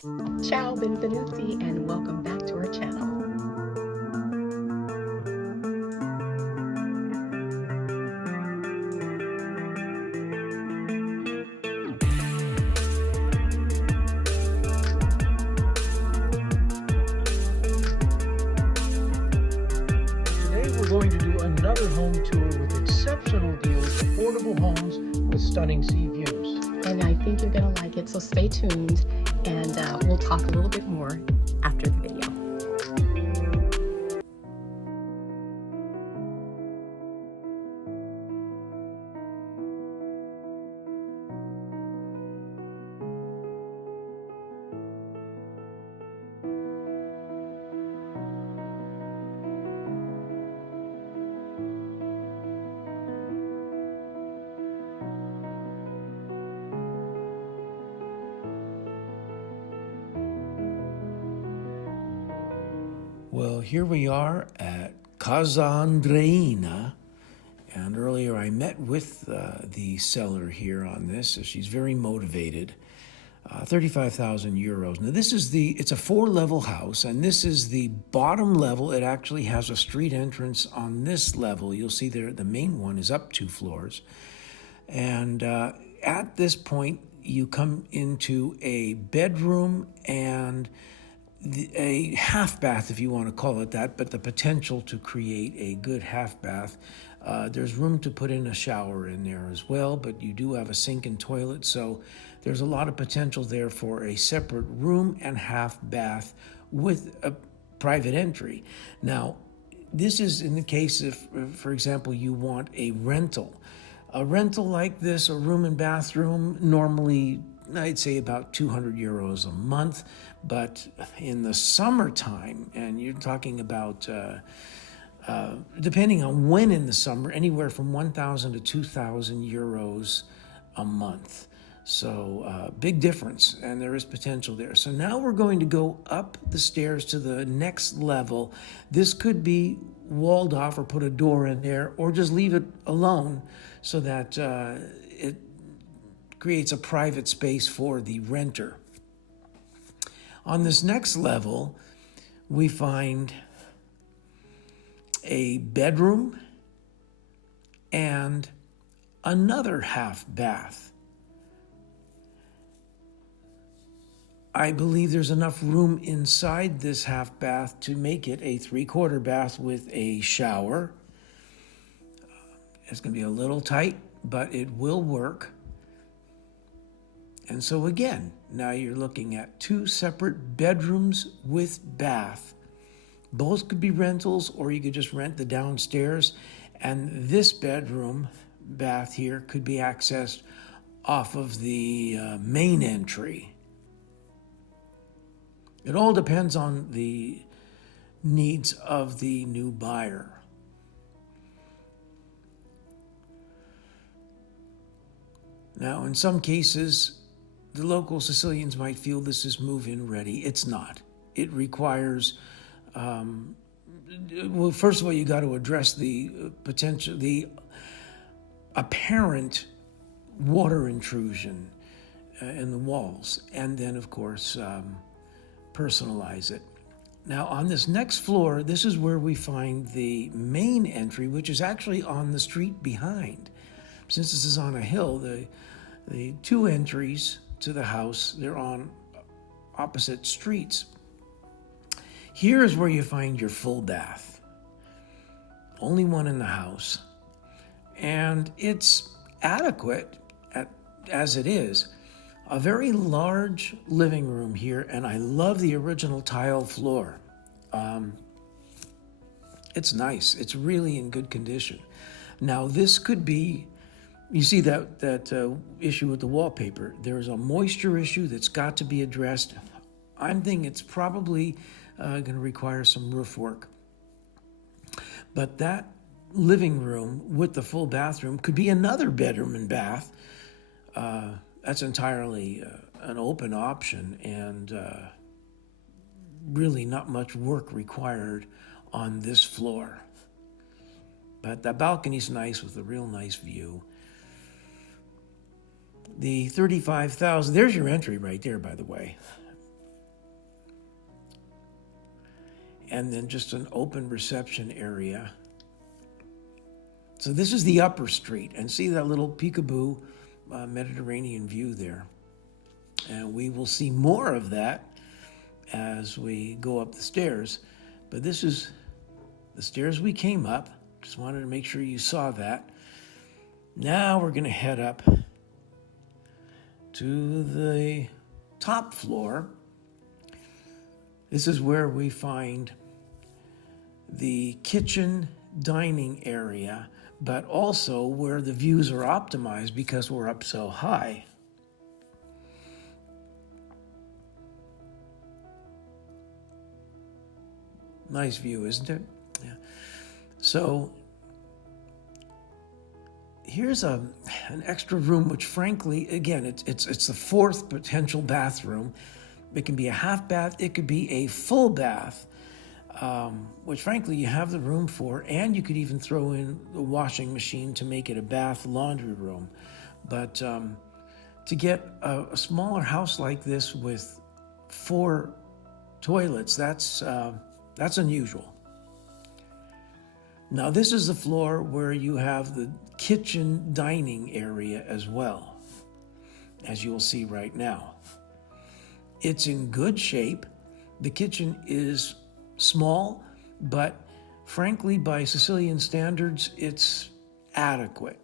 Ciao, benvenuti, and welcome back to our channel. Today we're going to do another home tour with exceptional deals, affordable homes with stunning sea views. And I think you're going to like it, so stay tuned, and we'll talk a little bit more after the video. Well, here we are at Casa Andreina, and earlier I met with the seller here on this. So she's very motivated. 35,000 euros. Now it's a 4-level house, and this is the bottom level. It actually has a street entrance on this level. You'll see there the main one is up 2 floors. And at this point, you come into a bedroom and a half bath, if you want to call it that, but the potential to create a good half bath. There's room to put in a shower in there as well, but you do have a sink and toilet, so there's a lot of potential there for a separate room and half bath with a private entry. Now, this is in the case if, for example, you want a rental. A rental like this, a room and bathroom, normally I'd say about 200 euros a month, but in the summertime, and you're talking about, depending on when in the summer, anywhere from 1,000 to 2,000 euros a month. So big difference, and there is potential there. So now we're going to go up the stairs to the next level. This could be walled off or put a door in there, or just leave it alone so that it creates a private space for the renter. On this next level, we find a bedroom and another half bath. I believe there's enough room inside this half bath to make it a 3/4 bath with a shower. It's going to be a little tight, but it will work. And so again, now you're looking at 2 separate bedrooms with bath. Both could be rentals, or you could just rent the downstairs. And this bedroom bath here could be accessed off of the main entry. It all depends on the needs of the new buyer. Now, in some cases, the local Sicilians might feel this is move-in ready. It's not. It requires, well, first of all, you got to address the potential, the apparent water intrusion in the walls, and then, of course, personalize it. Now, on this next floor, this is where we find the main entry, which is actually on the street behind. Since this is on a hill, the 2 entries to the house, they're on opposite streets. Here is where you find your full bath. Only one in the house. And it's adequate as it is. A very large living room here, and I love the original tile floor. It's nice. It's really in good condition. Now, this could be, you see that issue with the wallpaper. There's a moisture issue that's got to be addressed. I'm thinking it's probably going to require some roof work. But that living room with the full bathroom could be another bedroom and bath. That's entirely an open option, and really not much work required on this floor. But the balcony's nice with a real nice view. The 35,000, there's your entry right there, by the way. and then just an open reception area. So this is the upper street, and see that little peekaboo Mediterranean view there. And we will see more of that as we go up the stairs. But this is the stairs we came up. Just wanted to make sure you saw that. Now we're going to head up to the top floor. This is where we find the kitchen dining area, but also where the views are optimized because we're up so high. Nice view, isn't it? Yeah. So here's an extra room, which frankly, again, it's the fourth potential bathroom. It can be a half bath, it could be a full bath, which frankly you have the room for, and you could even throw in the washing machine to make it a bath laundry room. But to get a smaller house like this with 4 toilets, that's unusual. Now this is the floor where you have the kitchen dining area as well, as you will see right now. It's in good shape. The kitchen is small, but frankly, by Sicilian standards, it's adequate.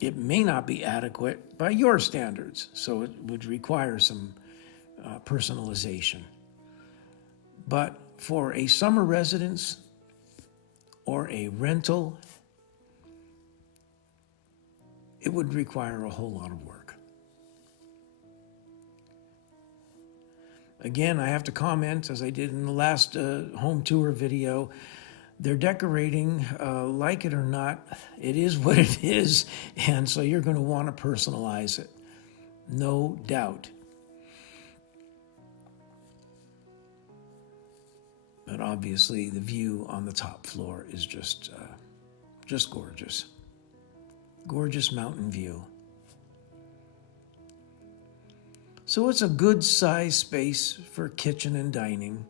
It may not be adequate by your standards, so it would require some personalization. But for a summer residence or a rental, it would require a whole lot of work. Again, I have to comment, as I did in the last home tour video, they're decorating, like it or not, it is what it is, and so you're going to want to personalize it, no doubt. But obviously, the view on the top floor is just gorgeous. Gorgeous mountain view. So it's a good size space for kitchen and dining.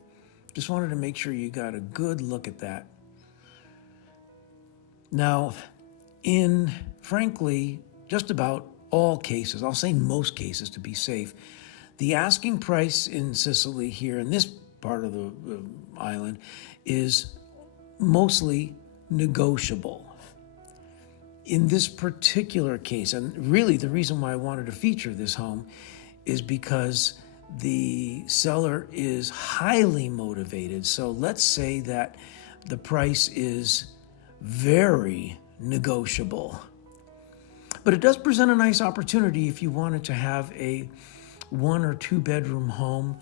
Just wanted to make sure you got a good look at that. Now, in frankly, just about all cases, I'll say most cases to be safe, the asking price in Sicily here in this part of the island is mostly negotiable. In this particular case, and really the reason why I wanted to feature this home is because the seller is highly motivated. So let's say that the price is very negotiable. But it does present a nice opportunity if you wanted to have a 1 or 2 bedroom home.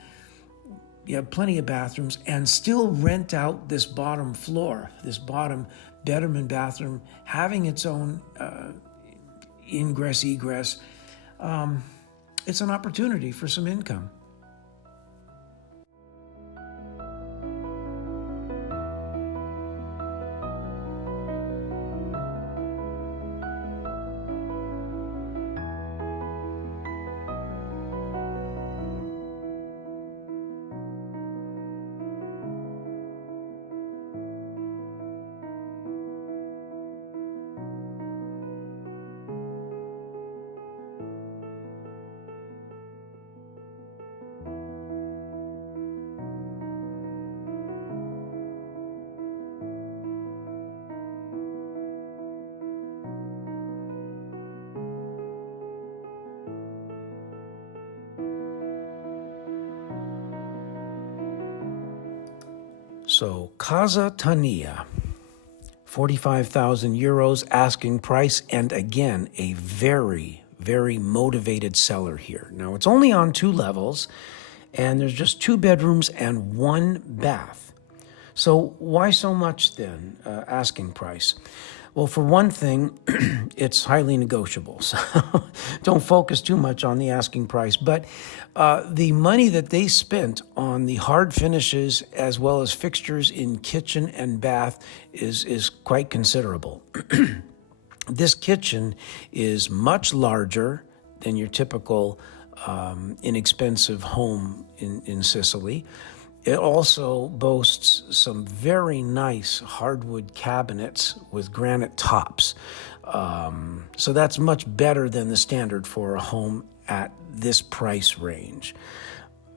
You have plenty of bathrooms and still rent out this bottom floor, this bottom bedroom and bathroom, having its own ingress, egress. It's an opportunity for some income. So Casa Tania, 45,000 euros asking price, and again, a very, very motivated seller here. Now, it's only on 2 levels, and there's just 2 bedrooms and 1 bath. So why so much then, asking price? Well, for one thing, it's highly negotiable, so don't focus too much on the asking price. But the money that they spent on the hard finishes as well as fixtures in kitchen and bath is quite considerable. This kitchen is much larger than your typical inexpensive home in Sicily. It also boasts some very nice hardwood cabinets with granite tops. So that's much better than the standard for a home at this price range.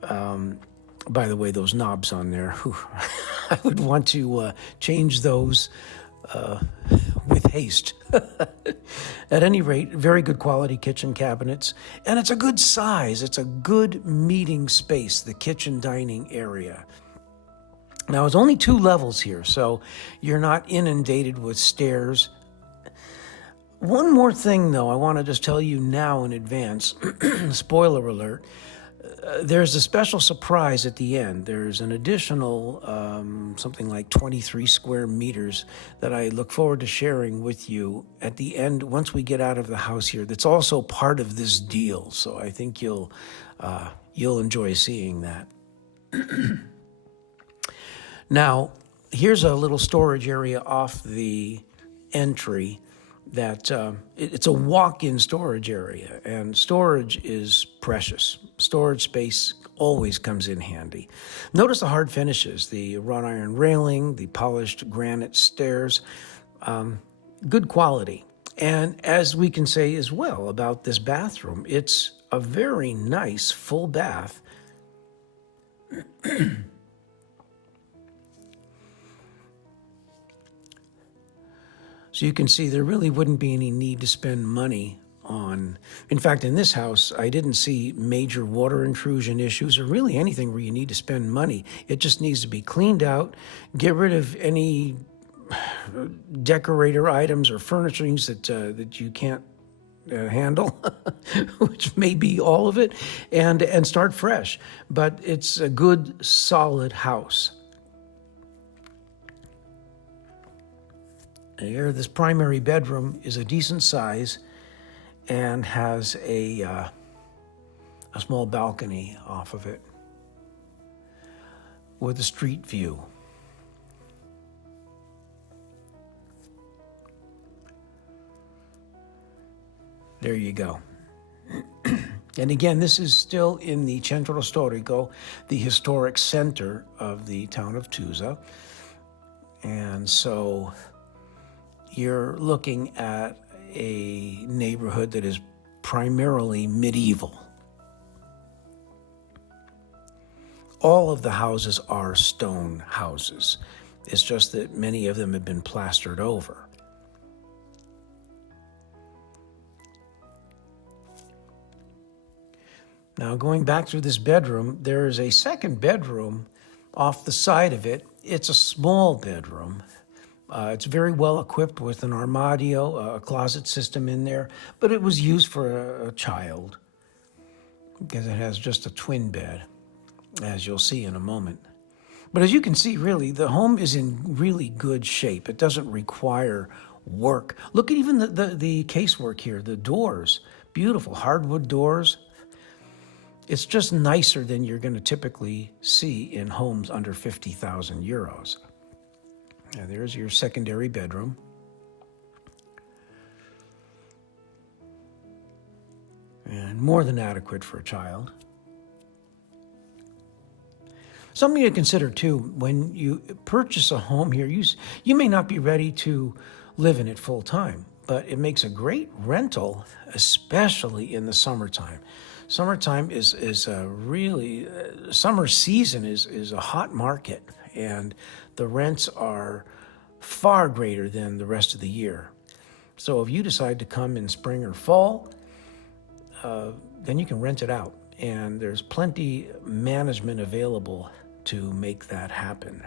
By the way, those knobs on there, I would want to change those with haste. At any rate, very good quality kitchen cabinets, and it's a good size. It's a good meeting space, the kitchen dining area. Now, it's only 2 levels here, so you're not inundated with stairs. One more thing, though, I want to just tell you now in advance, spoiler alert, there's a special surprise at the end. There's an additional something like 23 square meters that I look forward to sharing with you at the end once we get out of the house here. That's also part of this deal, so I think you'll enjoy seeing that. Now, here's a little storage area off the entry that it's a walk-in storage area, and storage is precious. Storage space always comes in handy. Notice the hard finishes, the wrought iron railing, the polished granite stairs, good quality. And as we can say as well about this bathroom, it's a very nice full bath. So you can see there really wouldn't be any need to spend money on. In fact, in this house, I didn't see major water intrusion issues or really anything where you need to spend money. It just needs to be cleaned out, get rid of any decorator items or furnishings that you can't handle, which may be all of it, and start fresh. But it's a good, solid house. Here, this primary bedroom is a decent size and has a small balcony off of it with a street view. There you go. And again, this is still in the Centro Storico, the historic center of the town of Tusa. And so you're looking at a neighborhood that is primarily medieval. All of the houses are stone houses. It's just that many of them have been plastered over. Now, going back through this bedroom, there is a second bedroom off the side of it. It's a small bedroom. It's very well equipped with an armadio, a closet system in there, but it was used for a child because it has just a twin bed, as you'll see in a moment. But as you can see, really, the home is in really good shape. It doesn't require work. Look at even the casework here, the doors, beautiful hardwood doors. It's just nicer than you're going to typically see in homes under 50,000 euros. Now, there's your secondary bedroom. And more than adequate for a child. Something to consider, too, when you purchase a home here, you may not be ready to live in it full time, but it makes a great rental, especially in the summertime. Summertime is a really, summer season is a hot market, and the rents are far greater than the rest of the year. So if you decide to come in spring or fall, then you can rent it out. And there's plenty management available to make that happen.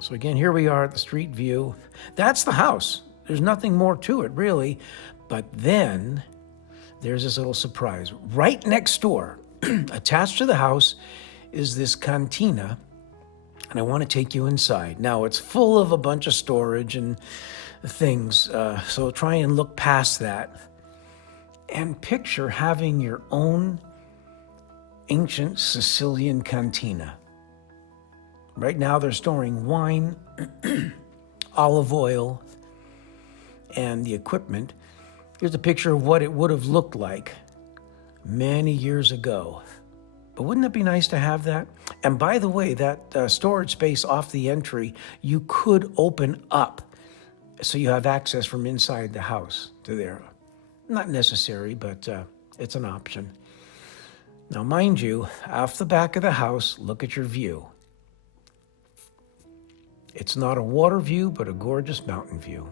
So again, here we are at the street view. That's the house. There's nothing more to it, really. But then there's this little surprise. Right next door, attached to the house, is this cantina. And I want to take you inside. Now, it's full of a bunch of storage and things, so try and look past that. And picture having your own ancient Sicilian cantina. Right now, they're storing wine, olive oil, and the equipment. Here's a picture of what it would have looked like many years ago, But wouldn't it be nice to have that? And by the way, that storage space off the entry, you could open up so you have access from inside the house to there. Not necessary, but it's an option. Now, mind you, off the back of the house, look at your view. It's not a water view, but a gorgeous mountain view.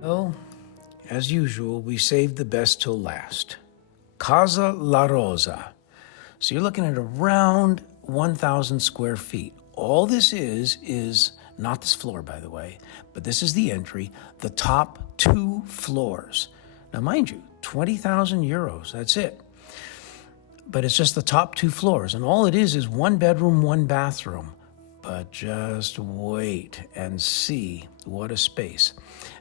Well, as usual, we saved the best till last. Casa LaRosa. So you're looking at around 1,000 square feet. All this is not this floor, by the way, but this is the entry, the top 2 floors. Now, mind you, 20,000 euros, that's it. But it's just the top 2 floors, and all it is 1 bedroom, 1 bathroom. But just wait and see what a space.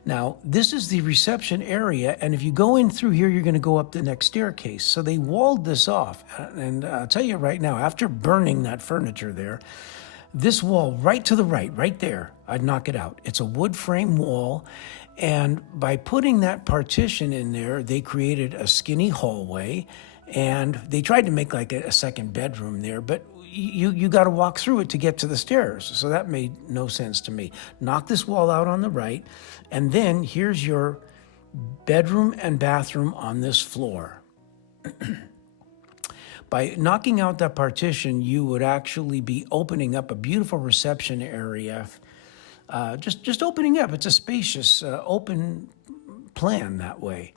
Now, this is the reception area, and if you go in through here, you're going to go up the next staircase. So they walled this off, and I'll tell you right now, after burning that furniture there, this wall right to the right there, I'd knock it out. It's a wood frame wall, and by putting that partition in there, they created a skinny hallway, and they tried to make like a second bedroom there, but you got to walk through it to get to the stairs. So that made no sense to me. Knock this wall out on the right, and then here's your bedroom and bathroom on this floor. By knocking out that partition, you would actually be opening up a beautiful reception area. Just opening up. It's a spacious, open plan that way.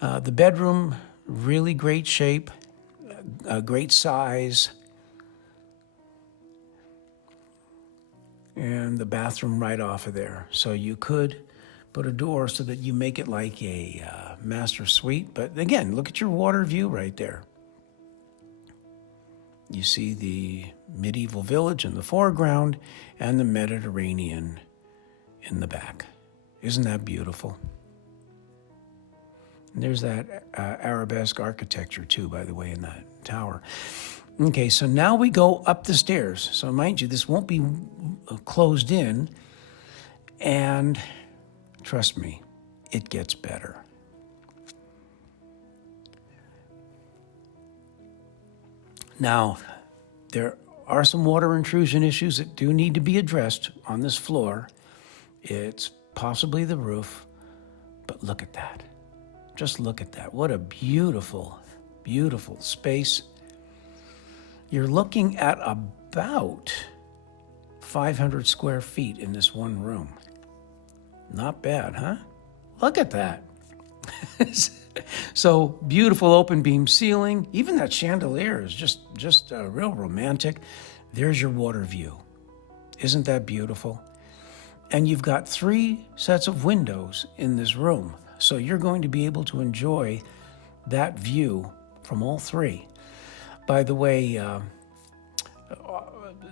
The bedroom, really great shape, great size. And the bathroom right off of there. So you could put a door so that you make it like a master suite. But again, look at your water view right there. You see the medieval village in the foreground and the Mediterranean in the back. Isn't that beautiful? And there's that arabesque architecture too, by the way, in that tower. Okay, so now we go up the stairs. So mind you, this won't be closed in, and trust me, it gets better. Now, there are some water intrusion issues that do need to be addressed on this floor. It's possibly the roof, but look at that. Just look at that. What a beautiful, beautiful space. You're looking at about 500 square feet in this one room. Not bad, huh? Look at that. So beautiful open beam ceiling. Even that chandelier is just real romantic. There's your water view. Isn't that beautiful? And you've got 3 sets of windows in this room. So you're going to be able to enjoy that view from all 3. By the way,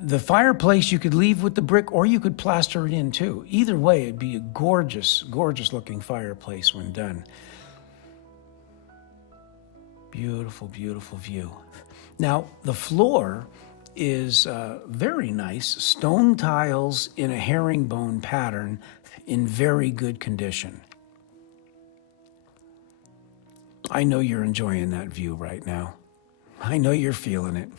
the fireplace you could leave with the brick, or you could plaster it in too. Either way, it'd be a gorgeous, gorgeous looking fireplace when done. Beautiful, beautiful view. Now, the floor is very nice. Stone tiles in a herringbone pattern in very good condition. I know you're enjoying that view right now. I know you're feeling it.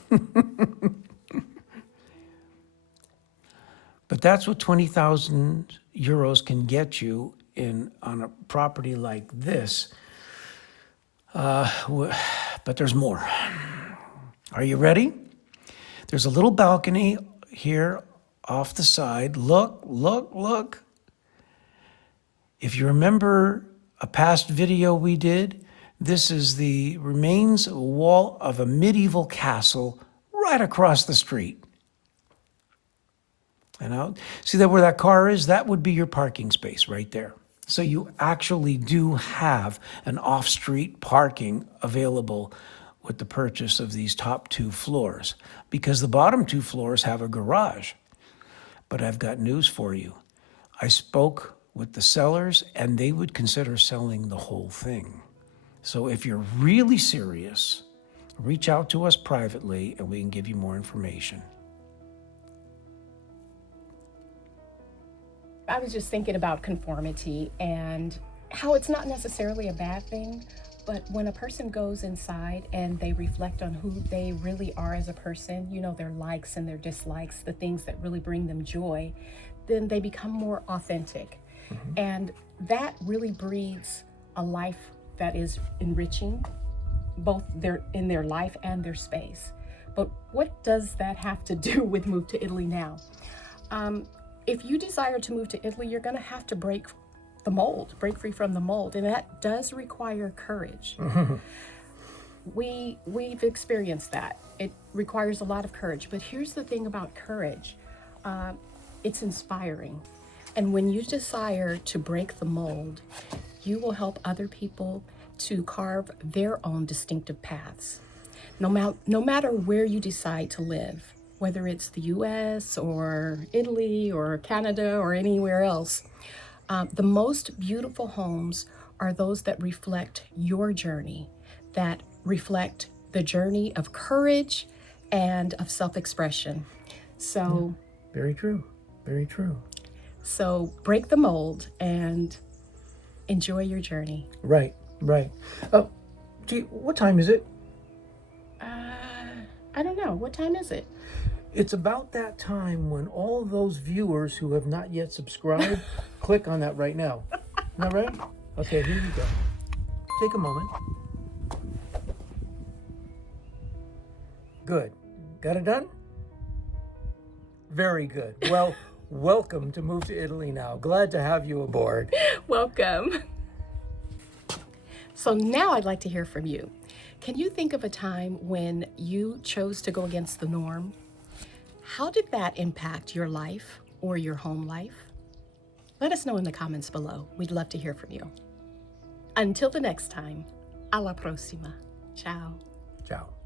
But that's what 20,000 euros can get you on a property like this. But there's more. Are you ready? There's a little balcony here off the side. Look, look, look. If you remember a past video we did, this is the remains wall of a medieval castle right across the street. And out, see that where that car is? That would be your parking space right there. So you actually do have an off-street parking available with the purchase of these top 2 floors, because the bottom 2 floors have a garage. But I've got news for you. I spoke with the sellers and they would consider selling the whole thing. So if you're really serious, reach out to us privately and we can give you more information. I was just thinking about conformity and how it's not necessarily a bad thing, but when a person goes inside and they reflect on who they really are as a person, you know, their likes and their dislikes, the things that really bring them joy, then they become more authentic. And that really breeds a life that is enriching, both in their life and their space. But what does that have to do with Move to Italy Now? If you desire to move to Italy, you're going to have to break free from the mold, and that does require courage. We've experienced that. It requires a lot of courage, but here's the thing about courage. It's inspiring. And when you desire to break the mold, you will help other people to carve their own distinctive paths. No matter where you decide to live, whether it's the US or Italy or Canada or anywhere else, the most beautiful homes are those that reflect your journey, that reflect the journey of courage and of self-expression. So, Very true. Very true. So break the mold and enjoy your journey. Right, right. Gee, what time is it? I don't know. What time is it? It's about that time when all those viewers who have not yet subscribed click on that right now. Isn't that right? Okay, here you go. Take a moment. Good. Got it done? Very good. Well, welcome to Move to Italy Now. Glad to have you aboard. Welcome. So now I'd like to hear from you. Can you think of a time when you chose to go against the norm? How did that impact your life or your home life? Let us know in the comments below. We'd love to hear from you. Until the next time, alla prossima. Ciao. Ciao.